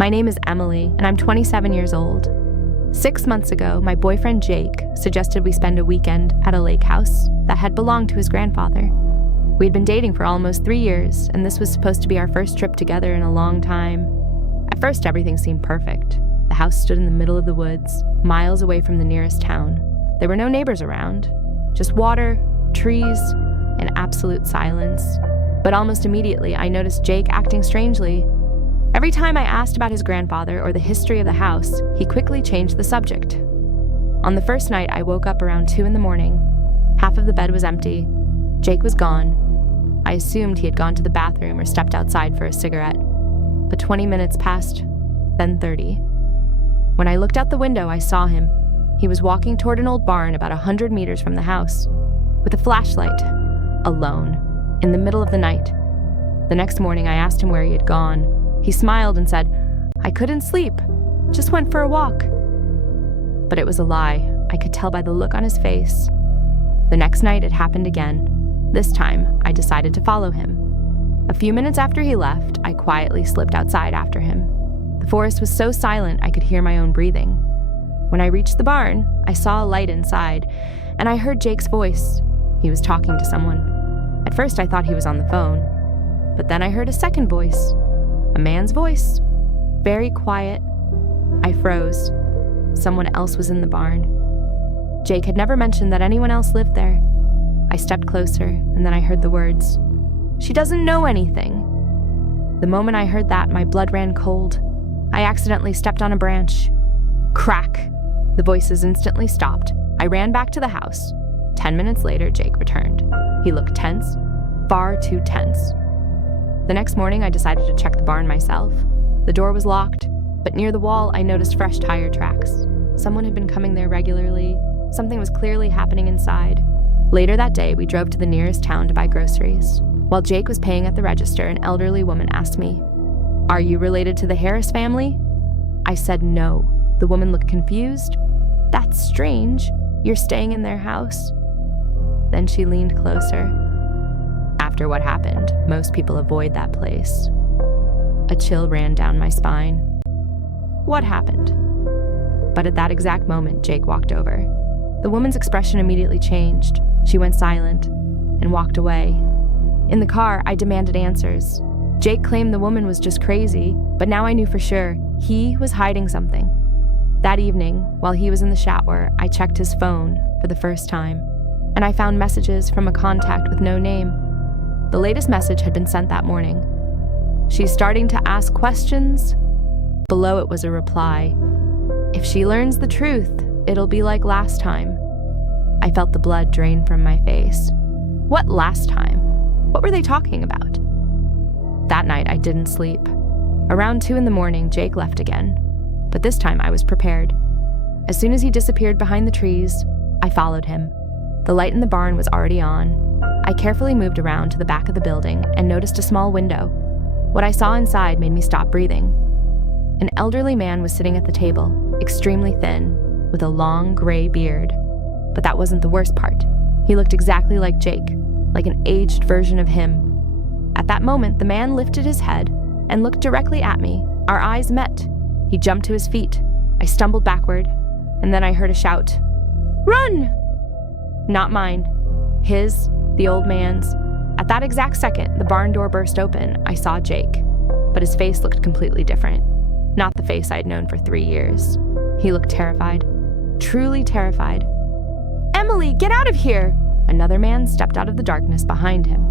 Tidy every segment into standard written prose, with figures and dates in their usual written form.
My name is Emily, and I'm 27 years old. 6 months ago, my boyfriend Jake suggested we spend a weekend at a lake house that had belonged to his grandfather. We'd been dating for almost 3 years, and this was supposed to be our first trip together in a long time. At first, everything seemed perfect. The house stood in the middle of the woods, miles away from the nearest town. There were no neighbors around, just water, trees, and absolute silence. But almost immediately, I noticed Jake acting strangely. Every time I asked about his grandfather or the history of the house, he quickly changed the subject. On the first night, I woke up around 2 a.m. Half of the bed was empty. Jake was gone. I assumed he had gone to the bathroom or stepped outside for a cigarette. But 20 minutes passed, then 30. When I looked out the window, I saw him. He was walking toward an old barn about 100 meters from the house, with a flashlight, alone, in the middle of the night. The next morning, I asked him where he had gone. He smiled and said, "I couldn't sleep, just went for a walk." But it was a lie. I could tell by the look on his face. The next night, it happened again. This time, I decided to follow him. A few minutes after he left, I quietly slipped outside after him. The forest was so silent I could hear my own breathing. When I reached the barn, I saw a light inside, and I heard Jake's voice. He was talking to someone. At first, I thought he was on the phone, but then I heard a second voice. A man's voice, very quiet. I froze. Someone else was in the barn. Jake had never mentioned that anyone else lived there. I stepped closer, and then I heard the words, "She doesn't know anything." The moment I heard that, my blood ran cold. I accidentally stepped on a branch. Crack! The voices instantly stopped. I ran back to the house. 10 minutes later, Jake returned. He looked tense, far too tense. The next morning, I decided to check the barn myself. The door was locked, but near the wall, I noticed fresh tire tracks. Someone had been coming there regularly. Something was clearly happening inside. Later that day, we drove to the nearest town to buy groceries. While Jake was paying at the register, an elderly woman asked me, "Are you related to the Harris family?" I said no. The woman looked confused. "That's strange. You're staying in their house." Then she leaned closer. After what happened, most people avoid that place. A chill ran down my spine. What happened? But at that exact moment, Jake walked over. The woman's expression immediately changed. She went silent and walked away. In the car, I demanded answers. Jake claimed the woman was just crazy, but now I knew for sure he was hiding something. That evening, while he was in the shower, I checked his phone for the first time, and I found messages from a contact with no name. The latest message had been sent that morning. "She's starting to ask questions." Below it was a reply. "If she learns the truth, it'll be like last time." I felt the blood drain from my face. What last time? What were they talking about? That night, I didn't sleep. Around 2 a.m, Jake left again. But this time, I was prepared. As soon as he disappeared behind the trees, I followed him. The light in the barn was already on. I carefully moved around to the back of the building and noticed a small window. What I saw inside made me stop breathing. An elderly man was sitting at the table, extremely thin, with a long gray beard. But that wasn't the worst part. He looked exactly like Jake, like an aged version of him. At that moment, the man lifted his head and looked directly at me. Our eyes met. He jumped to his feet. I stumbled backward, and then I heard a shout. "Run!" Not mine. His, the old man's. At that exact second, the barn door burst open. I saw Jake, but his face looked completely different. Not the face I'd known for 3 years. He looked terrified, truly terrified. "Emily, get out of here!" Another man stepped out of the darkness behind him.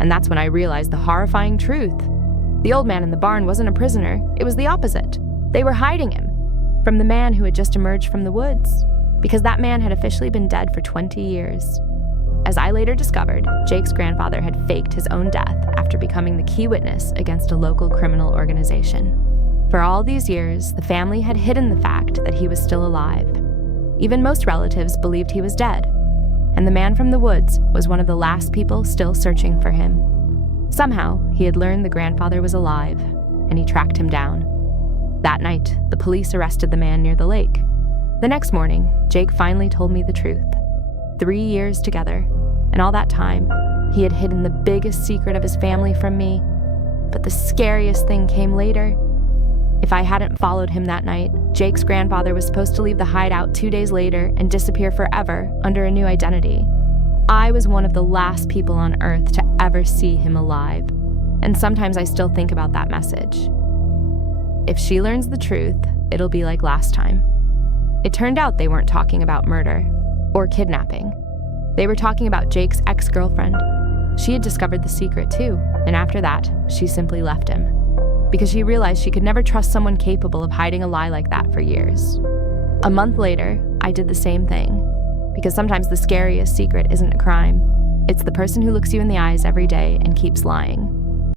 And that's when I realized the horrifying truth. The old man in the barn wasn't a prisoner. It was the opposite. They were hiding him from the man who had just emerged from the woods, because that man had officially been dead for 20 years. As I later discovered, Jake's grandfather had faked his own death after becoming the key witness against a local criminal organization. For all these years, the family had hidden the fact that he was still alive. Even most relatives believed he was dead, and the man from the woods was one of the last people still searching for him. Somehow, he had learned the grandfather was alive, and he tracked him down. That night, the police arrested the man near the lake. The next morning, Jake finally told me the truth. 3 years together, and all that time, he had hidden the biggest secret of his family from me. But the scariest thing came later. If I hadn't followed him that night, Jake's grandfather was supposed to leave the hideout 2 days later and disappear forever under a new identity. I was one of the last people on Earth to ever see him alive, and sometimes I still think about that message. If she learns the truth, it'll be like last time. It turned out they weren't talking about murder or kidnapping. They were talking about Jake's ex-girlfriend. She had discovered the secret too, and after that, she simply left him, because she realized she could never trust someone capable of hiding a lie like that for years. A month later, I did the same thing, because sometimes the scariest secret isn't a crime. It's the person who looks you in the eyes every day and keeps lying.